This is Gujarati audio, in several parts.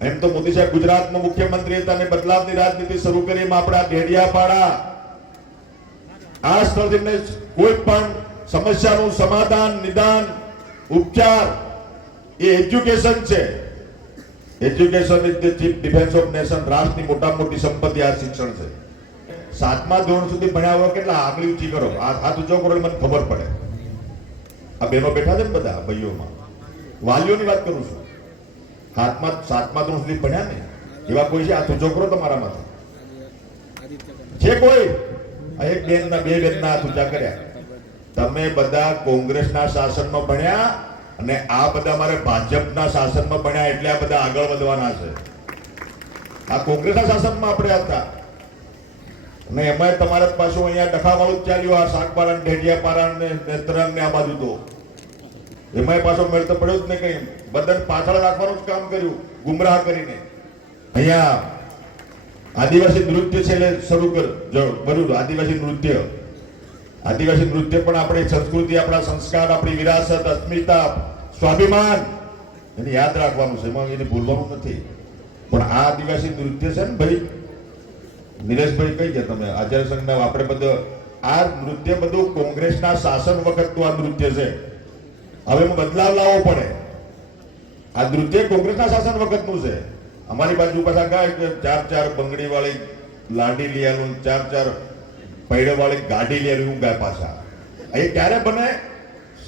એમ તો મોદી સાહેબ ગુજરાતમાં મુખ્યમંત્રી હતા અને બદલાવની રાજનીતિ શરૂ કરી. એમાં આપણા ડેડિયાપાડા આ સ્થળથી કોઈ પણ સમસ્યાનું સમાધાન, નિદાન, ઉપચાર એ એજ્યુકેશન છે. Education is the chief defence of nation. રાષ્ટ્રની મોટામાં મોટી સંપત્તિ આ શિક્ષણ છે. 7મા ધોરણ સુધી ભણ્યા હોય કેટલા આંગળી ઊંચી કરો, હાથ ઊંચો કરો, મને ખબર પડે. આ બહેનો બેઠા છે ને બધા ભાઈઓમાં, વાલીઓની વાત કરું છું. 7મા ધોરણ સુધી ભણ્યા ને એવા કોઈ છે? હાથ ઊંચો કરો તમારામાંથી. છે કોઈ? એક બેનના, બે બેનના હાથ ઊંચા કર્યા. તમે બધા કોંગ્રેસના શાસનમાં ભણ્યા અને આ બધા મારે ભાજપના શાસનમાં ભણ્યા એટલે આ બધા આગળ વધવાના છે. આ કોંગ્રેસના શાસનમાં આપણે હતા અને એમાં તમારે પાછું અહીંયા ડખાવાળું જ ચાલ્યું. આ શાકપારા, ઢેડિયાપારા ને નેત્રંગ ને આ બાજુ તો એમાં પાછો મેળ તો પડ્યો જ ને. કઈ બધાને પાછળ રાખવાનું જ કામ કર્યું, ગુમરાહ કરીને. અહીંયા આદિવાસી નૃત્ય છે શરૂ કર્યું. આદિવાસી નૃત્ય પણ આપણી સંસ્કૃતિ, આપણા સંસ્કાર, આપણી વિરાસત, અસ્મિતા, સ્વાભિમાન એને યાદ રાખવાનું છે, એમાં એને ભૂલવાનું નથી. પણ આ આદિવાસી નૃત્ય છે ને ભાઈ, નિલેશભાઈ કઈ ગયા તમે? આચાર્ય સંઘના આપણે બધું આ નૃત્ય બધું કોંગ્રેસના શાસન વખતનું આ નૃત્ય છે. હવે એમાં બદલાવ લાવવો પડે. આ નૃત્ય કોંગ્રેસના શાસન વખતનું છે. અમારી બાજુ પાછા ગાય કે 4 બંગડી વાળી લાડી લઈ આલું, 4 પૈડે વાળી ગાડી લઈ આલું ગાય પાછા. એ ક્યારે બને?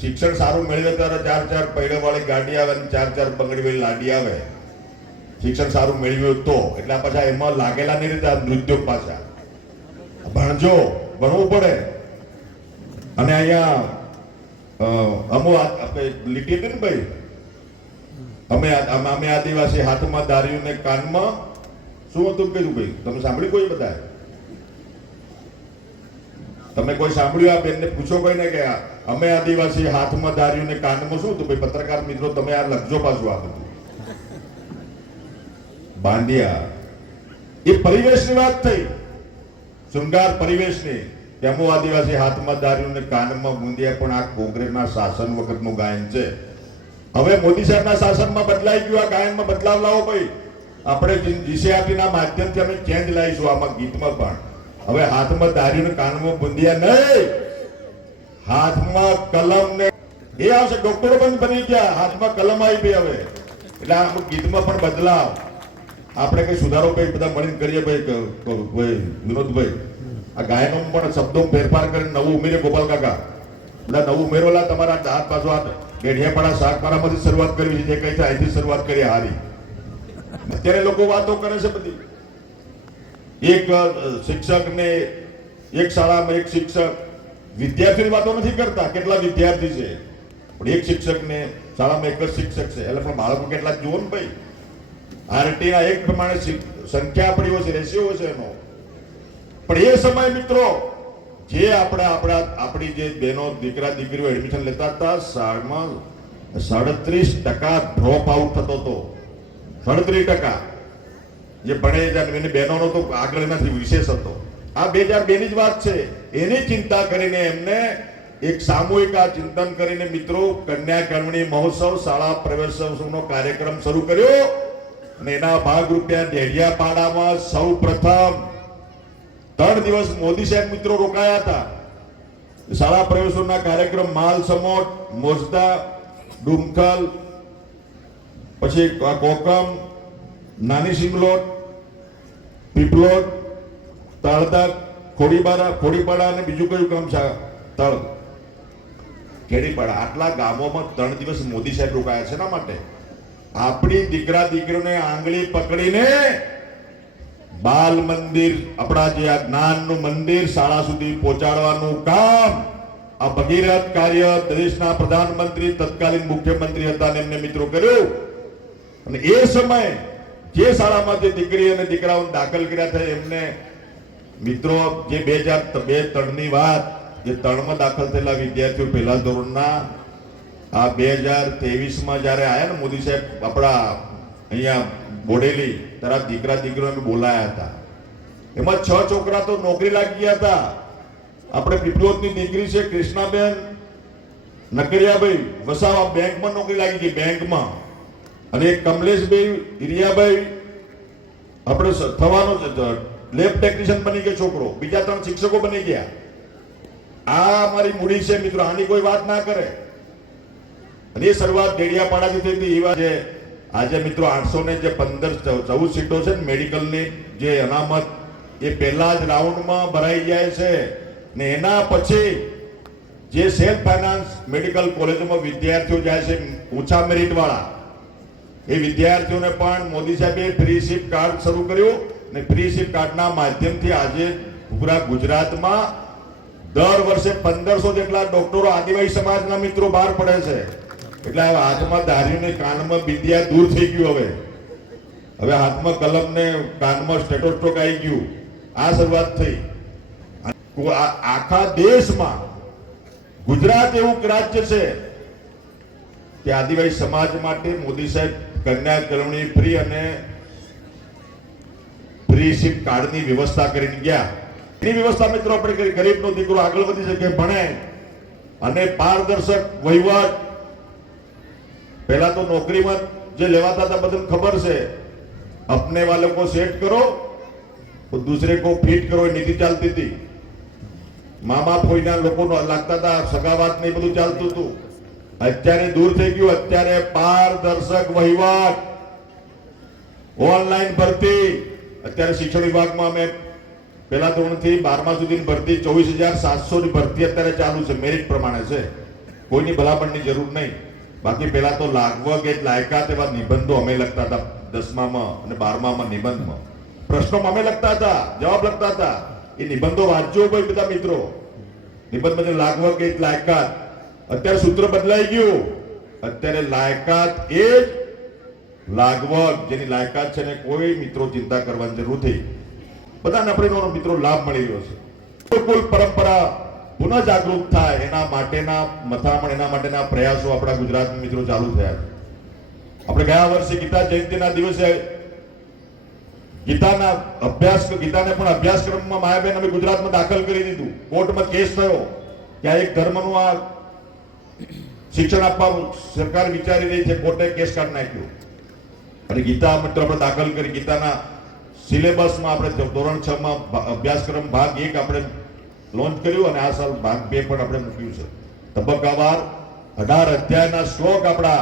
શિક્ષણ સારું મેળવે ત્યારે 4 પૈડે વાળી ગાડી આવે અને 4 બંગડી વાળી લાડી આવે. શિક્ષણ સારું મેળવ્યું તો એટલે પાછા એમાં લાગેલા નહીં રીતે નૃત્યો પાછા ભણજો, ભણવું પડે. અને અહીંયા લીટી હતી ને ભાઈ, અમે આદિવાસી હાથમાં દાર્યું ને કાનમાં શું હતું કીધું ભાઈ? તમે સાંભળ્યું કોઈ? બધા તમે કોઈ સાંભળ્યું? આ બેનને પૂછો કોઈ ને કે અમે આદિવાસી હાથમાં દાર્યું ને કાનમાં શું હતું ભાઈ? પત્રકાર મિત્રો તમે આ લખજો પાછું. આ બધું બાંધિયા એ પરિવેશની વાત થઈ, શૃંગાર પરિવેશની. કે અમો આદિવાસી હાથમાં દાર્યું ને કાનમાં બુંદિયા પણ આ કોંગ્રેસના શાસન વખતનું ગાયન છે. હવે મોદી સાહેબના શાસનમાં બદલાઈ ગયું. આ ગાયનમાં બદલાવ લાવો ભાઈ. આપણે જીસીઆરટી ના માધ્યમથી અમે ચેન્જ લાવીશું આમાં ગીતમાં પણ. હવે હાથમાં દાર્યું ને કાનમાં બુંદિયા નહીં, હાથમાં કલમ ને એ આવશે. ડોક્ટરો પણ બની ગયા, હાથમાં કલમ આવી ગઈ હવે. એટલે આ ગીતમાં પણ બદલાવ. આપણે કઈ સુધારો કઈ બધા મળીને કરીએ ભાઈ. વિનોદભાઈ આ ગાયનો પણ શબ્દો ફેરફાર કરીને નવું ઉમેરે. ગોપાલ કાકા બધા નવું ઉમેરોલા. તમારા હાથ પાછો આ ડેડિયાપાડા શાકપારામાંથી શરૂઆત કરવી છે. જે કઈ છે અહીંથી શરૂઆત કરીએ હારી. અત્યારે લોકો વાતો કરે છે બધી. એક શિક્ષક ને એક શાળામાં એક શિક્ષક વિદ્યાર્થીની વાતો નથી કરતા. કેટલા વિદ્યાર્થી છે પણ એક શિક્ષક ને શાળામાં એક જ શિક્ષક છે. એટલે પણ બાળકો કેટલા જુઓ ને ભાઈ. આરટી ના એક પ્રમાણે સંખ્યા આપણી હોય છે, રેશિયો હોય છે એનો. પણ એ સમય મિત્રો જે આપણી જે બહેનો દીકરા દીકરીઓ એડમિશન લેતા હતા, શાળામાં 37% ડ્રોપ આઉટ થતો હતો. 37% જે ભણે એની બહેનોનો તો આગળ નથી, વિશેષ હતો. આ 2002 ની જ વાત છે. એની ચિંતા કરીને એમને એક સામૂહિક આ ચિંતન કરીને મિત્રો કન્યા કેળવણી મહોત્સવ, શાળા પ્રવેશોત્સવનો કાર્યક્રમ શરૂ કર્યો. અને એના ભાગરૂપે ડેડિયાપાડામાં સૌ પ્રથમ 3 દિવસ મોદી સાહેબ મિત્રો રોકાયા હતા. શાળા પ્રવેશોના કાર્યક્રમ માલસમોટ, મોજદા, ડુમખલ, પછી કોકમ, નાની સિંગલોટ, પીપલોટ, તળદક, ખોડીપાડા અને બીજું કયું ગામ છે? ખેડીપાડા. આટલા ગામોમાં 3 દિવસ મોદી સાહેબ રોકાયા છે. એના માટે આપણી દીકરા દીકરીઓને આંગળી પકડીને બાલ મંદિર, આપણા જે આ જ્ઞાનનું મંદિર શાળા સુધી પહોંચાડવાનું કામ આ ભગીરથ કાર્ય દેશના પ્રધાનમંત્રી, તત્કાલીન મુખ્યમંત્રી હતા અને એમને મિત્રો કર્યું. અને એ સમયે જે શાળામાં જે દીકરી અને દીકરાઓને દાખલ કર્યા હતા એમને મિત્રો જે 2002-3ની વાત, જે 3માં દાખલ થયેલા વિદ્યાર્થીઓ પહેલા ધોરણના આ 2023માં જયારે આયા ને મોદી સાહેબ આપણા અહીંયા બોડેલી, તારા દીકરા દીકરીઓને બોલાયા હતા. એમાં 6 છોકરા તો નોકરી લાગી ગયા હતા. આપણે પીપલોદની દીકરી છે કૃષ્ણાબેન નકરિયાભાઈ વસાવા, બેંકમાં નોકરી લાગી ગઈ. બેંકમાં અને કમલેશભાઈ હિરિયાભાઈ આપણે થવાનો લેબ ટેકનિશિયન બની ગયો છોકરો, બીજા 3 શિક્ષકો બની ગયા. આ અમારી મૂડી છે મિત્રો, આની કોઈ વાત ના કરે. અને એ શરૂઆત ડેડિયાપાડાથી થઈ હતી. એવા જે આજે મિત્રો 815 સીટો છે ને મેડિકલની જે અનામત, એ પહેલા જ રાઉન્ડમાં ભરાઈ જાય છે. ને એના પછી જે સેલ્ફ ફાઇનાન્સ મેડિકલ કોલેજોમાં વિદ્યાર્થીઓ જાય છે ઊંચા મેરિટ વાળા, એ વિદ્યાર્થીઓને પણ મોદી સાહેબે ફ્રી શિપ કાર્ડ શરૂ કર્યું. ને ફ્રી શિપ કાર્ડના માધ્યમથી આજે પૂરા ગુજરાતમાં દર વર્ષે 1500 જેટલા ડોક્ટરો આદિવાસી સમાજના મિત્રો બહાર પડે છે. એટલે હાથમાં દારીને કાનમાં બિંદિયા દૂર થઈ ગયું. હવે હાથમાં કલમ ને કાનમાં સ્ટેટોસ્કોપ આવી ગયું. આ શરૂઆત થઈ. આખા દેશમાં ગુજરાત એવું રાજ્ય છે કે આદિવાસી સમાજ માટે મોદી સાહેબ કન્યા કેળવણી ફ્રી અને ફ્રી શિપ કાર્ડની વ્યવસ્થા કરીને ગયા. એની વ્યવસ્થા મિત્રો આપણે કરી. ગરીબનો દીકરો આગળ વધી શકે, ભણે અને પારદર્શક વહીવટ. પહેલા તો નોકરીમાં જે લેવાતા હતા બધાને ખબર છે, अपने वालों को सेट करो तो दूसरे को फीट करो, नीति ચાલતી હતી. મામા ફોઈના લોકોનો લાગતા હતા, સગાવાત નહીં બધું ચાલતું હતું. અત્યારે દૂર થઈ ગયું. અત્યારે પારદર્શક વહીવટ, ઓનલાઈન ભરતી. અત્યારે શિક્ષણ વિભાગમાં અમે પહેલા ધોરણથી 12મા સુધીની ભરતી 24,700 ની ભરતી અત્યારે ચાલુ છે. મેરિટ પ્રમાણે છે, કોઈની ભલામણની જરૂર નહીં. બાકી પહેલા તો લાગવગ લાયકાત એવા નિબંધો અમે લખતા હતા 10મામાં અને 12મામાં. નિબંધમાં પ્રશ્નોમાં અમે લખતા હતા, જવાબ લખતા હતા. એ નિબંધો વાંચજો ભાઈ બધા મિત્રો. નિબંધમાં લાગવગ લાયકાત. અત્યારે સૂત્ર બદલાઈ ગયું. અત્યારે લાયકાત એ જ લાગવગ, જેની લાયકાત છે ને કોઈ મિત્રો ચિંતા કરવાની જરૂર નથી. બધાને આપણે મિત્રો લાભ મળી રહ્યો છે. કુલ પરંપરા પુનઃ જાગૃત થાય એના માટેના મથામણ, એના માટેના પ્રયાસો આપણા ગુજરાતના મિત્રો ચાલુ થયા છે. આપણે ગયા વર્ષે ગીતા જયંતિના દિવસે ગીતાને પણ અભ્યાસક્રમમાં માયાબેન અમે ગુજરાતમાં દાખલ કરી દીધું. કોર્ટમાં કેસ થયો કે આ એક ધર્મનું આ શિક્ષણ આપવાનું સરકાર વિચારી રહી છે, કોર્ટે કેસ કાઢી નાખ્યો. અને ગીતા મિત્રો આપણે દાખલ કરી. ગીતાના સિલેબસમાં આપણે ધોરણ 6માં અભ્યાસક્રમ ભાગ 1 આપણે લોન્ચ કર્યું અને આ સાલ ભાગ 2 પણ આપણે મૂક્યું છે. તબક્કાવાર 18 અધ્યાયના શ્લોક આપણા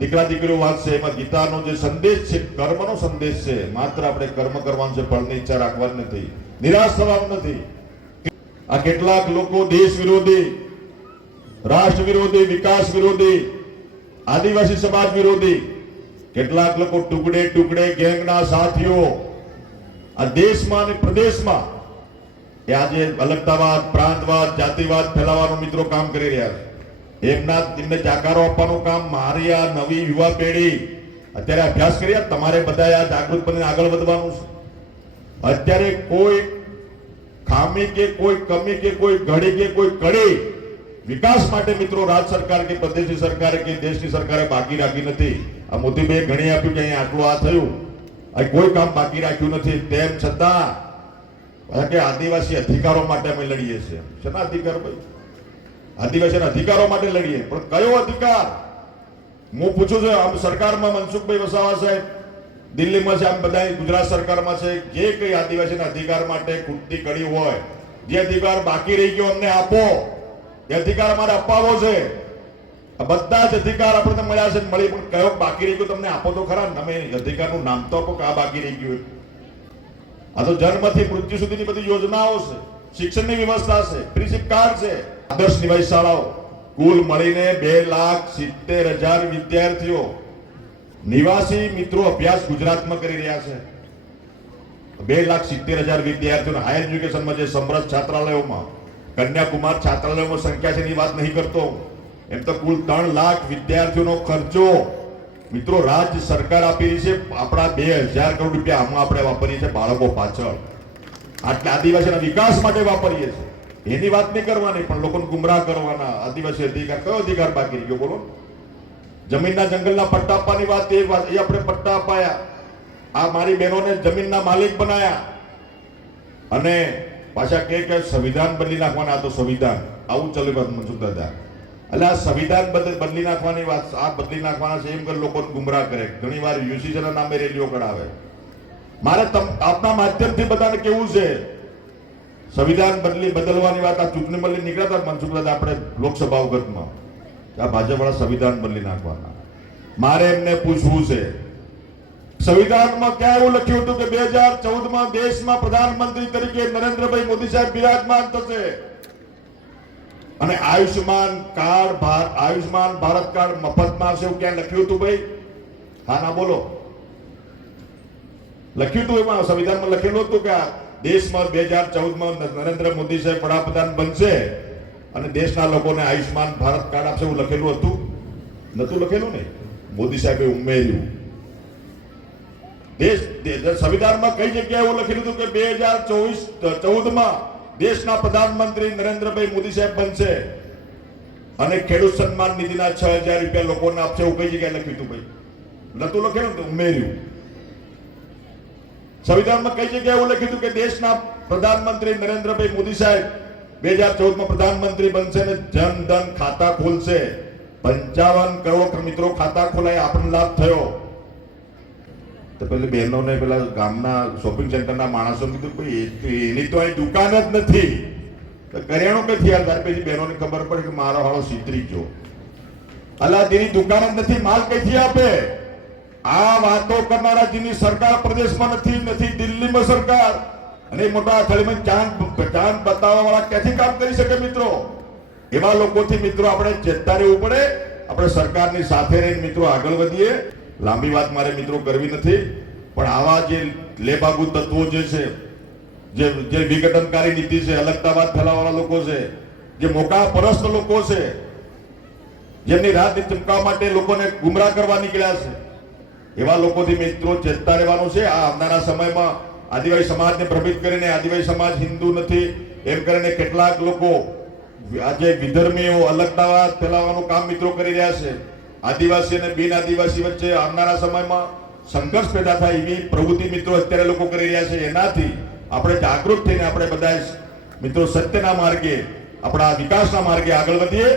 દીકરા દીકરીઓ વાંચશે. એમાં ગીતાનો જે સંદેશ છે, કર્મનો સંદેશ છે. માત્ર આપણે કર્મ કરવાનું છે, ફળની ઈચ્છા રાખવાની નથી, નિરાશ થવાનું નથી. આ કેટલાક લોકો દેશ વિરોધી, રાષ્ટ્ર વિરોધી, વિકાસ વિરોધી, આદિવાસી સમાજ વિરોધી, કેટલાક લોકો ટુકડે ટુકડે ગેંગના સાથીઓ આ દેશમાં અને પ્રદેશમાં એ આજે અલગતાવાદ, પ્રાંતવાદ, જાતિવાદ ફેલાવવાનું મિત્રો કામ કરી રહ્યા છે. એમને જાકારો આપવાનું કામ મારી આ નવી યુવા પેઢી અત્યારે અભ્યાસ કર્યા. તમારે બધા આ જાગૃત બનીને આગળ વધવાનું છે. અત્યારે કોઈ ખામી કે કોઈ કમી કે કોઈ ઘડી કે કોઈ કડી વિકાસ માટે મિત્રો રાજ સરકાર કે પ્રદેશની સરકાર કે દેશની સરકારે બાકી રાખી નથી. આ મોદીભાઈએ ગણી આપ્યું કે અહીંયા આટલું આ થયું, આ કોઈ કામ બાકી રાખ્યું નથી. તેમ છતાં કે આદિવાસી અધિકારો માટે અમે લડીએ છીએ. શેના અધિકાર ભાઈ? આદિવાસીના અધિકારો માટે લડીએ, પણ કયો અધિકાર? હું પૂછું છું. આમ સરકારમાં મનસુખભાઈ વસાવા સાહેબ દિલ્હીમાં છે, આમ બધા ગુજરાત સરકારમાં છે. જે કઈ આદિવાસીના અધિકાર માટે ખૂટતી કડી હોય, જે અધિકાર બાકી રહી ગયો અમને આપો. એ અધિકાર અમારે અપાવો છે. બધા જ અધિકાર આપણને મળ્યા છે, મળી, પણ કયો બાકી રહી ગયો તમને આપો તો ખરા. તમે અધિકારનું નામ તો આપો કે આ બાકી રહી ગયું. આ તો જન્મથી મૃત્યુ સુધીની બધી યોજનાઓ છે, શિક્ષણની વ્યવસ્થા છે, ફ્રી શિપ કાર્ડ છે. આદર્શ નિવાસી શાળાઓ કુલ મળીને 2,70,000 વિદ્યાર્થીઓ નિવાસી મિત્રો અભ્યાસ ગુજરાતમાં કરી રહ્યા છે. 2,70,000 વિદ્યાર્થીઓ હાયર એજ્યુકેશનમાં જે સમરસ છાત્રાલયોમાં, કન્યાકુમાર છાત્રાલયોમાં સંખ્યા છે એની વાત નહીં કરતો. એમ તો કુલ 3 લાખ વિદ્યાર્થીઓનો ખર્ચો મિત્રો રાજ્ય સરકાર આપી રહી છે. આપણા 2,000 કરોડ રૂપિયા આમાં આપણે વાપરીએ છીએ બાળકો પાછળ. આટલા આદિવાસીના વિકાસ માટે વાપરીએ છીએ. એની વાત નહીં કરવાની, પણ લોકોને ગુમરાહ કરવાના. આદિવાસી અધિકાર, કયો અધિકાર બાકી રહી ગયો બોલો? જમીનના જંગલના પટ્ટા આપવાની વાત, એ આપણે પટ્ટા અપાયા. આ મારી બહેનોને જમીનના માલિક બનાયા. અને પાછા કે સંવિધાન બદલી નાખવાના. આ તો સંવિધાન આવું ચાલ્યું મનસુખ દાદા. એટલે આ સંવિધાન બદલી નાખવાની વાત, આ બદલી નાખવાના છે એમ કે લોકોને ગુમરાહ કરે, ઘણીવાર યુસીસીના નામે રેલીઓ કરાવે. મારે આપના માધ્યમથી બધાને કેવું છે, સંવિધાન બદલવાની વાત આ ચૂંટણી બદલી નીકળ્યા હતા મનસુખ દાદા આપણે લોકસભા વખતમાં કે આ ભાજપવાળા સંવિધાન બદલી નાખવાના. મારે એમને પૂછવું છે, સંવિધાનમાં ક્યાં એવું લખ્યું હતું કે 2014માં દેશમાં પ્રધાનમંત્રી તરીકે નરેન્દ્રભાઈ મોદી સાહેબ બિરાજમાન થશે અને આયુષ્માન ભારત કાર્ડ મફતમાં આવશે એવું ક્યાં લખ્યું હતું ભાઈ? હા ના બોલો. લખ્યું હતું એમાં સંવિધાનમાં લખેલું હતું કે દેશમાં 2014માં નરેન્દ્ર મોદી સાહેબ વડાપ્રધાન બનશે અને દેશના લોકોને આયુષ્માન ભારત કાર્ડ આપશે એવું લખેલું હતું? નતું લખેલું ને, મોદી સાહેબે ઉમેર્યું. સંવિધાનમાં કઈ જગ્યાએ એવું લખેલું હતું કે 2014માં દેશના પ્રધાનમંત્રી નરેન્દ્રભાઈ મોદી સાહેબ બનશે અને ખેડૂત સન્માન નિધિના 6,000 રૂપિયા લોકોને આપશે એવું કઈ જગ્યાએ લખ્યું હતું ભાઈ? નતું લખેલું તો ઉમેર્યું. સંવિધાનમાં કઈ જગ્યાએ એવું લખ્યું હતું કે દેશના પ્રધાનમંત્રી નરેન્દ્રભાઈ મોદી સાહેબ 2014માં પ્રધાનમંત્રી બનશે અને જનધન ખાતા ખોલશે? 55 કરોડ મિત્રો ખાતા ખોલાય, આપણને લાભ થયો. તો પેલી બહેનોને પેલા ગામના શોપિંગ સેન્ટરના માણસો કીધું ભાઈ એની તો અહીં દુકાન જ નથી, કરિયાણું કઈ થયા? ત્યાર પછી બહેનોને ખબર પડે કે મારો હાળો સિત્રી ગયો, અલા તેની દુકાન જ નથી, માલ કઈથી આપે? આ વાતો કરનારા જેની સરકાર પ્રદેશમાં નથી દિલ્હીમાં સરકાર, અને મોટા અથડીમાં ચાંદ બતાવવા વાળા ક્યાંથી કામ કરી શકે મિત્રો? એવા લોકોથી મિત્રો આપણે ચેતતા રહેવું પડે. આપણે સરકારની સાથે રહીને મિત્રો આગળ વધીએ. લાંબી વાત મારે મિત્રો કરવી નથી, પણ આવા જે લેબાગુ તત્વો જે છે, જે વિઘટનકારી નીતિ છે, અલગતાવાદ ફેલાવવાળા લોકો છે, જે મોટા પરસ્ત લોકો છે, જેમની રાત ચમકાવવા માટે લોકોને ગુમરાહ કરવા નીકળ્યા છે, એવા લોકોથી મિત્રો ચેતતા રહેવાનું છે. આ આવનારા સમયમાં આદિવાસી સમાજને ભ્રમિત કરીને આદિવાસી સમાજ હિન્દુ નથી એમ કરીને કેટલાક લોકો આજે વિધર્મીઓ અલગતાવાદ ફેલાવવાનું કામ મિત્રો કરી રહ્યા છે. આદિવાસી અને બિન આદિવાસી વચ્ચે આવનારા સમયમાં સંઘર્ષ પેદા થાય એવી પ્રવૃત્તિ મિત્રો અત્યારે લોકો કરી રહ્યા છે. એનાથી આપણે જાગૃત થઈને આપણે બધા મિત્રો સત્યના માર્ગે, આપણા વિકાસના માર્ગે આગળ વધીએ.